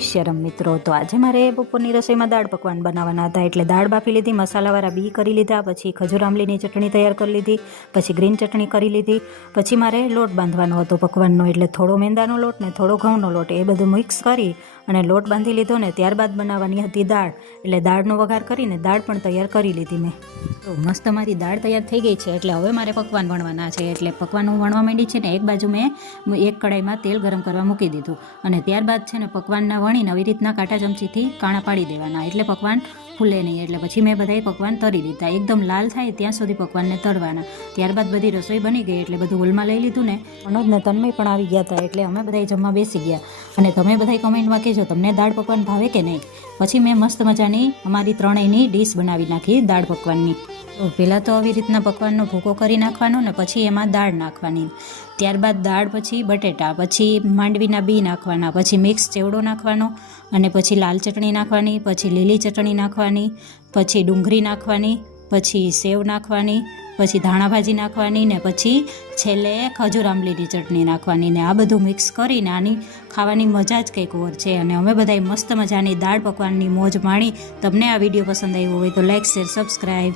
શરમ મિત્રો, તો આજે મારે બપોરની રસોઈમાં દાળ પકવાન બનાવવાના હતા. એટલે દાળ બાફી લીધી, મસાલાવાળા બી કરી લીધા, પછી ખજૂર આંબલીની ચટણી તૈયાર કરી લીધી, પછી ગ્રીન ચટણી કરી લીધી. પછી મારે લોટ બાંધવાનો હતો પકવાનનો, એટલે થોડો મેંદાનો લોટ ને થોડો ઘઉંનો લોટ એ બધું મિક્સ કરી અને લોટ બાંધી લીધો ને ત્યારબાદ બનાવવાની હતી દાળ. એટલે દાળનો વઘાર કરીને દાળ પણ તૈયાર કરી લીધી મેં. તો મસ્ત મારી દાળ તૈયાર થઈ ગઈ છે. એટલે હવે મારે પકવાન વણવાના છે. એટલે પકવાન હું વણવા માંડી છે ને એક બાજુ મેં એક કડાઈમાં તેલ ગરમ કરવા મૂકી દીધું અને ત્યારબાદ છે ને પકવાનના વણીને આવી રીતના કાંટા ચમચીથી કાણા પાડી દેવાના, એટલે પકવાન ફૂલે નહીં. એટલે પછી મેં બધાય પકવાન તળી દીધા, એકદમ લાલ થાય ત્યાં સુધી પકવાનને તળવાના. ત્યારબાદ બધી રસોઈ બની ગઈ એટલે બધું ઓલમાં લઈ લીધું ને મનોજ ને તન્મય પણ આવી ગયા હતા. એટલે અમે બધાય જમવા બેસી ગયા. અને તમે બધાય કમેન્ટમાં કહેજો તમને દાળ પકવાન ભાવે કે નહીં. પછી મેં મસ્ત મજાની અમારી ત્રણેયની ડીશ બનાવી નાખી દાળ પકવાનની. તો પહેલાં તો આવી રીતના પકવાનનો ભૂકો કરી નાખવાનો ને પછી એમાં દાળ નાખવાની. ત્યારબાદ દાળ, પછી બટેટા, પછી માંડવીના બી નાખવાના, પછી મિક્સ ચેવડો નાખવાનો અને પછી લાલ ચટણી નાખવાની, પછી લીલી ચટણી નાખવાની, પછી ડુંગળી નાખવાની, પછી સેવ નાખવાની, પછી ધાણાભાજી નાખવાની ને પછી છેલ્લે ખજૂર આંબલીની ચટણી નાખવાની. ને આ બધું મિક્સ કરીને આની ખાવાની મજા જ કંઈક ઓર છે. અને અમે બધાય મસ્ત મજાની દાળ પકવાનની મોજ માણી. તમને આ વિડીયો પસંદ આવ્યો હોય તો લાઈક, શેર, સબસ્ક્રાઈબ.